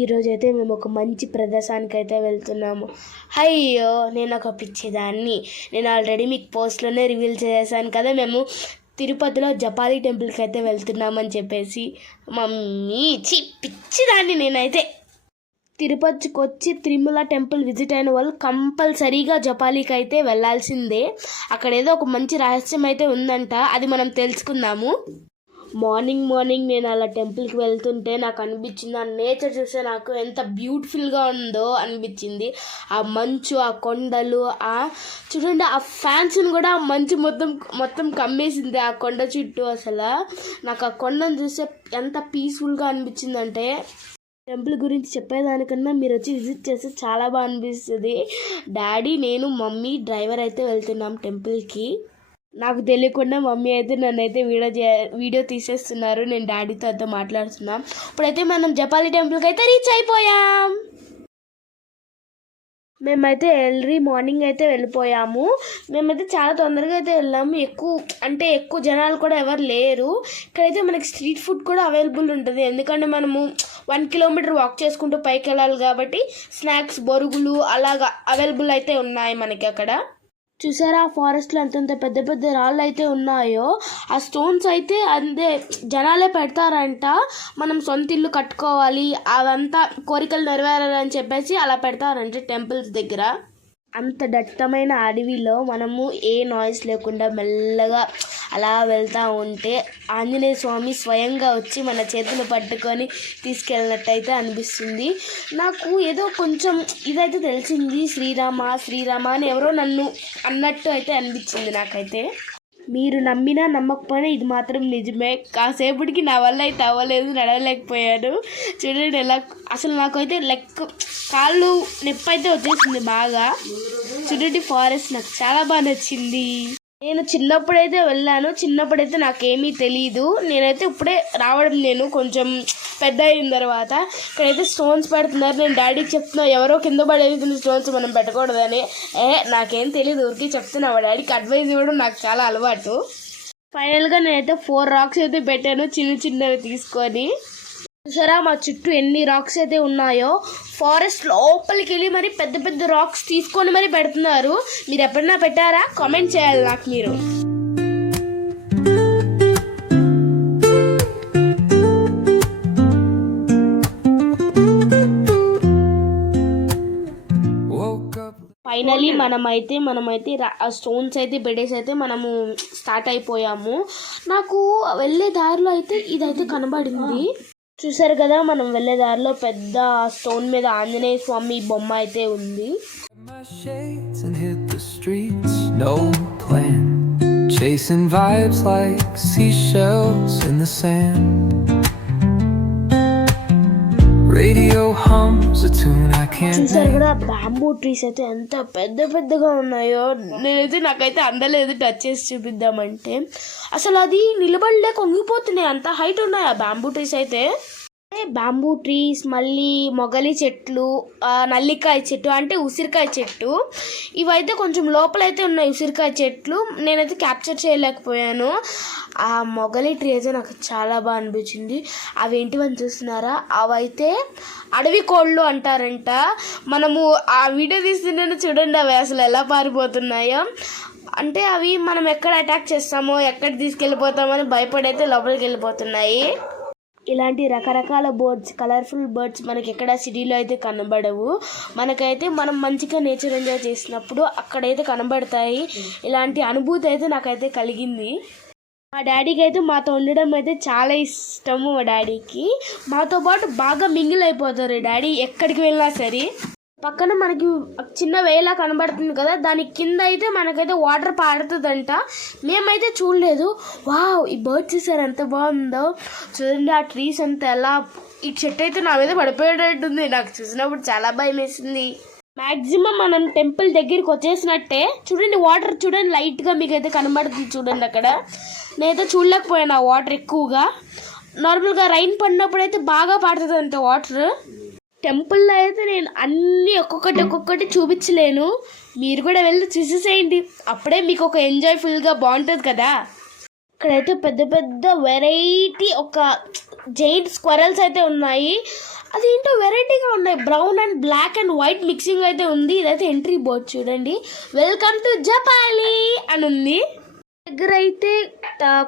ఈరోజైతే మేము ఒక మంచి ప్రదేశానికి అయితే వెళ్తున్నాము. అయ్యో, నేను ఒక పిచ్చిదాన్ని. నేను ఆల్రెడీ మీకు పోస్ట్లోనే రివీల్ చేశాను కదా, మేము తిరుపతిలో జపాలి టెంపుల్కి అయితే వెళ్తున్నామని చెప్పేసి. మమ్మీ పిచ్చిదాన్ని నేనైతే. తిరుపతికి వచ్చి తిరుమల టెంపుల్ విజిట్ అయిన వాళ్ళు కంపల్సరీగా జపాలికి అయితే వెళ్ళాల్సిందే. అక్కడ ఏదో ఒక మంచి రహస్యం అయితే ఉందంట, అది మనం తెలుసుకుందాము. మార్నింగ్ నేను అలా టెంపుల్కి వెళ్తుంటే నాకు అనిపించింది, ఆ నేచర్ చూస్తే నాకు ఎంత బ్యూటిఫుల్గా ఉందో అనిపించింది. ఆ మంచు, ఆ కొండలు, చూడండి ఆ ఫ్యాన్స్ని కూడా ఆ మంచు మొత్తం కమ్మేసింది ఆ కొండ చుట్టూ. అసలు నాకు ఆ కొండను చూస్తే ఎంత పీస్ఫుల్గా అనిపించిందంటే, టెంపుల్ గురించి చెప్పేదానికన్నా మీరు వచ్చి విజిట్ చేస్తే చాలా బాగా అనిపిస్తుంది. డాడీ, నేను, మమ్మీ, డ్రైవర్ అయితే వెళ్తున్నాం టెంపుల్కి. నాకు తెలియకుండా మమ్మీ అయితే నన్నైతే వీడియో తీసేస్తున్నారు. నేను డాడీతో అయితే మాట్లాడుతున్నాం. ఇప్పుడైతే మనం జపాలి టెంపుల్కి అయితే రీచ్ అయిపోయాం. మేమైతే ఎర్లీ మార్నింగ్ అయితే వెళ్ళిపోయాము. మేమైతే చాలా తొందరగా అయితే వెళ్ళాము. ఎక్కువ జనాలు కూడా ఎవరు లేరు. ఇక్కడైతే మనకి స్ట్రీట్ ఫుడ్ కూడా అవైలబుల్ ఉంటుంది. ఎందుకంటే మనము 1 కిలోమీటర్ వాక్ చేసుకుంటూ పైకి వెళ్ళాలి కాబట్టి స్నాక్స్, బొరుగులు అలాగా అవైలబుల్ అయితే ఉన్నాయి మనకి అక్కడ. చూసారా ఫారెస్ట్లో అంతంత పెద్ద పెద్ద రాళ్ళు అయితే ఉన్నాయో, ఆ స్టోన్స్ అయితే అంతే జనాలే పెడతారంట. మనం సొంత ఇల్లు కట్టుకోవాలి, అదంతా కోరికలు నెరవేరాలని చెప్పేసి అలా పెడతారంట టెంపుల్స్ దగ్గర. అంత దట్టమైన అడవిలో మనము ఏ నాయిస్ లేకుండా మెల్లగా అలా వెళ్తూ ఉంటే ఆంజనేయ స్వామి స్వయంగా వచ్చి మన చేతులు పట్టుకొని తీసుకెళ్ళినట్టయితే అనిపిస్తుంది. నాకు ఏదో కొంచెం ఇదైతే తెలిసింది, శ్రీరామ అని ఎవరో నన్ను అన్నట్టు అయితే అనిపించింది నాకైతే. మీరు నమ్మినా నమ్మకపోయినా ఇది మాత్రం నిజమే. కాసేపటికి నా వల్ల అయితే అవ్వలేదు, నడవలేకపోయాను. చూడండి ఎలా అసలు నాకైతే కాళ్ళు నొప్పి అయితే వచ్చేసింది బాగా. చూడండి ఫారెస్ట్ నాకు చాలా బాగా నచ్చింది. నేను చిన్నప్పుడైతే వెళ్ళాను. చిన్నప్పుడైతే నాకేమీ తెలీదు. నేనైతే ఇప్పుడే రావడం, నేను కొంచెం పెద్ద అయిన తర్వాత. ఇక్కడైతే స్టోన్స్ పెడుతున్నారు. నేను డాడీకి చెప్తున్నా, ఎవరో కింద పడేది స్టోన్స్ మనం పెట్టకూడదని. నాకేం తెలియదు, ఊరికి చెప్తున్నా. డాడీకి అడ్వైజ్ ఇవ్వడం నాకు చాలా అలవాటు. ఫైనల్గా నేనైతే 4 రాక్స్ అయితే పెట్టాను, చిన్నవి తీసుకొని. చూసారా మా చుట్టూ ఎన్ని రాక్స్ అయితే ఉన్నాయో. ఫారెస్ట్ లోపలికి వెళ్ళి మరి పెద్ద పెద్ద రాక్స్ తీసుకొని మరి పెడుతున్నారు. మీరు ఎప్పుడైనా పెట్టారా? కామెంట్ చేయాలి నాకు మీరు. ఫైనలీ మనమైతే ఆ స్టోన్స్ అయితే పెట్టేసి అయితే మనము స్టార్ట్ అయిపోయాము. నాకు వెళ్ళే దారిలో అయితే ఇదైతే కనబడింది. చూసారు కదా, మనం వెళ్ళే దారిలో పెద్ద స్టోన్ మీద ఆంజనేయ స్వామి బొమ్మ అయితే ఉంది. చూసారు కదా, బ్యాంబూ ట్రీస్ అయితే ఎంత పెద్దగా ఉన్నాయో. నాకైతే అందలేదు టచ్ చేసి చూపిద్దామంటే. అసలు అది నిలబడలేక వంగిపోతున్నాయి, అంత హైట్ ఉన్నాయి ఆ బ్యాంబూ ట్రీస్ అయితే. బ్యాంబూ ట్రీస్, మళ్ళీ మొగలి చెట్లు, నల్లికాయ చెట్టు అంటే ఉసిరికాయ చెట్టు, ఇవైతే కొంచెం లోపలైతే ఉన్నాయి ఉసిరికాయ చెట్లు. నేనైతే క్యాప్చర్ చేయలేకపోయాను. ఆ మొగలి ట్రీ అయితే నాకు చాలా బాగా అనిపించింది. అవి ఏంటివని చూస్తున్నారా, అవైతే అడవి కోళ్ళు అంటారంట. మనము ఆ వీడియో తీస్తున్నాను చూడండి, అవి అసలు ఎలా పారిపోతున్నాయో. అంటే అవి మనం ఎక్కడ అటాక్ చేస్తామో, ఎక్కడ తీసుకెళ్ళిపోతామో అని భయపడైతే లోపలికి వెళ్ళిపోతున్నాయి. ఇలాంటి రకరకాల బర్డ్స్, కలర్ఫుల్ బర్డ్స్ మనకి ఎక్కడ సిటీలో అయితే కనబడవు. మనకైతే మనం మంచిగా నేచర్ ఎంజాయ్ చేసినప్పుడు అక్కడైతే కనబడతాయి. ఇలాంటి అనుభూతి అయితే నాకైతే కలిగింది. మా డాడీకి అయితే మాతో ఉండడం అయితే చాలా ఇష్టము. మా డాడీకి మాతో పాటు బాగా మింగిల్ అయిపోతారు డాడీ ఎక్కడికి వెళ్ళినా సరే. పక్కన మనకి చిన్న వేలా కనబడుతుంది కదా, దాని కింద అయితే మనకైతే వాటర్ పారుతుందంట. మేమైతే చూడలేదు. వావ్, ఈ బర్డ్స్ చూసారు ఎంత బాగుందో. చూడండి ఆ ట్రీస్ అంతా ఎలా, ఈ చెట్టు అయితే నా మీద పడిపోయేటట్టుంది. నాకు చూసినప్పుడు చాలా భయం వేసింది. మ్యాక్సిమం మనం టెంపుల్ దగ్గరికి వచ్చేసినట్టే. చూడండి వాటర్ చూడండి లైట్గా మీకైతే కనబడుతుంది చూడండి అక్కడ. నేనైతే చూడలేకపోయాను ఆ వాటర్ ఎక్కువగా. నార్మల్గా రైన్ పడినప్పుడు అయితే బాగా పడుతుంది అంట వాటర్. టెంపుల్లో అయితే నేను అన్నీ ఒక్కొక్కటి చూపించలేను. మీరు కూడా వెళ్ళి చూసేసేయండి, అప్పుడే మీకు ఒక ఎంజాయ్ఫుల్గా బాగుంటుంది కదా. ఇక్కడైతే పెద్ద వెరైటీ ఒక జైంట్ స్క్వరల్స్ అయితే ఉన్నాయి. అదేంటో వెరైటీగా ఉన్నాయి, brown and black and white mixing అయితే ఉంది. ఇదైతే ఎంట్రీ బోర్డ్ చూడండి, వెల్కమ్ టు జపాలి అని ఉంది. దగ్గర అయితే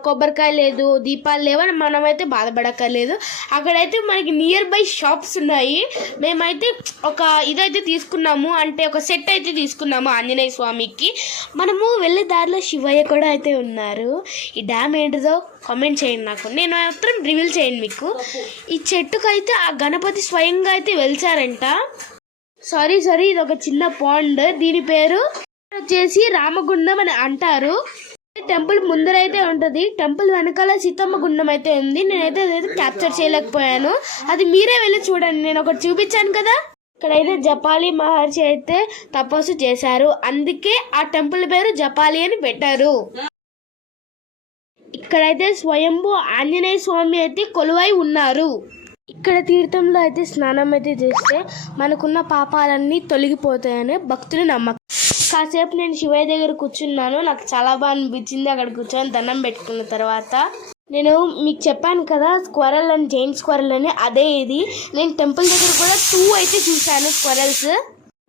కొబ్బరికాయ లేదు, దీపాలు లేవని మనమైతే బాధపడక్కర్లేదు. అక్కడైతే మనకి నియర్ బై షాప్స్ ఉన్నాయి. మేమైతే ఒక ఇదైతే తీసుకున్నాము, అంటే ఒక సెట్ అయితే తీసుకున్నాము ఆంజనేయ స్వామికి. మనము వెళ్ళే దారిలో శివయ్య కూడా అయితే ఉన్నారు. ఈ డ్యామ్ ఏంటిదో కామెంట్ చేయండి నాకు, నేను మాత్రం రివీల్ చేయండి మీకు. ఈ చెట్టుకైతే ఆ గణపతి స్వయంగా అయితే వెలిచారంట. సారీ ఇది ఒక చిన్న పాండ్, దీని పేరు వచ్చేసి రామగుండం అని అంటారు. టెంపుల్ ముందరైతే ఉంటుంది, టెంపుల్ వెనకాల సీతమ్మ గుండం అయితే ఉంది. నేనైతే అదైతే క్యాప్చర్ చేయలేకపోయాను, అది మీరే వెళ్ళి చూడండి. నేను ఒకటి చూపించాను కదా, ఇక్కడైతే జపాలి మహర్షి అయితే తపస్సు చేశారు, అందుకే ఆ టెంపుల్ పేరు జపాలి అని పెట్టారు. ఇక్కడైతే స్వయంభూ ఆంజనేయ స్వామి అయితే కొలువై ఉన్నారు. ఇక్కడ తీర్థంలో అయితే స్నానం అయితే చేస్తే మనకున్న పాపాలన్నీ తొలగిపోతాయని భక్తుల నమ్మకం. కాసేపు నేను శివయ్య దగ్గర కూర్చున్నాను, నాకు చాలా బాగా అనిపించింది. అక్కడ కూర్చొని దండం పెట్టుకున్న తర్వాత నేను మీకు చెప్పాను కదా స్క్వరల్ అండ్ జైంట్ స్క్వరల్ అని, అదే ఇది. నేను టెంపుల్ దగ్గర కూడా 2 అయితే చూశాను స్క్వరల్స్.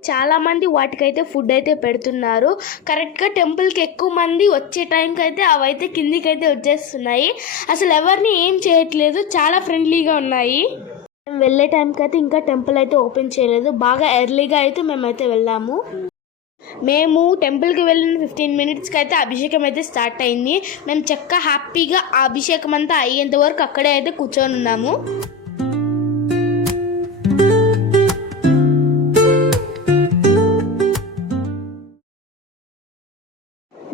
చాలా మంది వాటికైతే ఫుడ్ అయితే పెడుతున్నారు. కరెక్ట్గా టెంపుల్కి ఎక్కువ మంది వచ్చే టైంకి అయితే అవైతే కిందికి అయితే వచ్చేస్తున్నాయి. అసలు ఎవరిని ఏం చేయట్లేదు, చాలా ఫ్రెండ్లీగా ఉన్నాయి. మేము వెళ్ళే టైంకి అయితే ఇంకా టెంపుల్ అయితే ఓపెన్ చేయలేదు, బాగా ఎర్లీగా అయితే మేమైతే వెళ్ళాము. మేము టెంపుల్కి వెళ్ళిన 15 మినిట్స్కి అయితే అభిషేకం అయితే స్టార్ట్ అయింది. మేము చక్కగా హ్యాపీగా ఆ అభిషేకం అంతా అయ్యేంత వరకు అక్కడే అయితే కూర్చొని ఉన్నాము.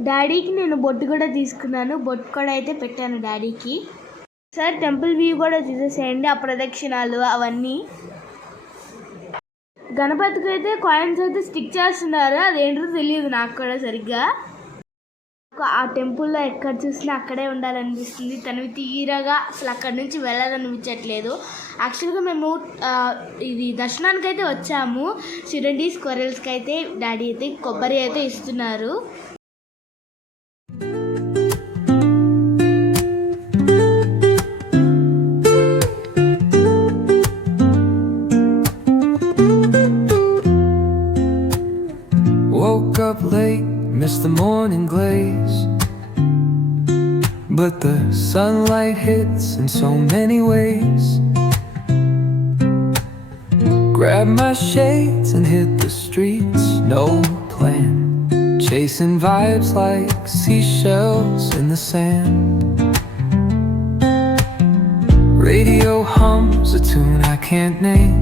డాడీకి నేను బొట్టు కూడా తీసుకున్నాను, బొట్టు కూడా అయితే పెట్టాను డాడీకి. సార్ టెంపుల్ వ్యూ కూడా తీసేసేయండి, ఆ ప్రదక్షిణాలు అవన్నీ. గణపతికి అయితే కాయిన్స్ అయితే స్టిక్ చేస్తున్నారు, అదేంటో తెలియదు నాకు కూడా సరిగ్గా. ఆ టెంపుల్లో ఎక్కడ చూసినా అక్కడే ఉండాలనిపిస్తుంది, తనవి తీరగా అసలు అక్కడి నుంచి వెళ్ళాలనిపించట్లేదు. యాక్చువల్గా మేము ఇది దర్శనానికి అయితే వచ్చాము. చూడండి స్క్వరల్స్కి అయితే డాడీ అయితే కొబ్బరి అయితే ఇస్తున్నారు. Woke up late, missed the morning glaze, but the sunlight hits in so many ways. Grabbed my shades and hit the streets, no plan, chasing vibes like seashells in the sand. Radio hums a tune I can't name,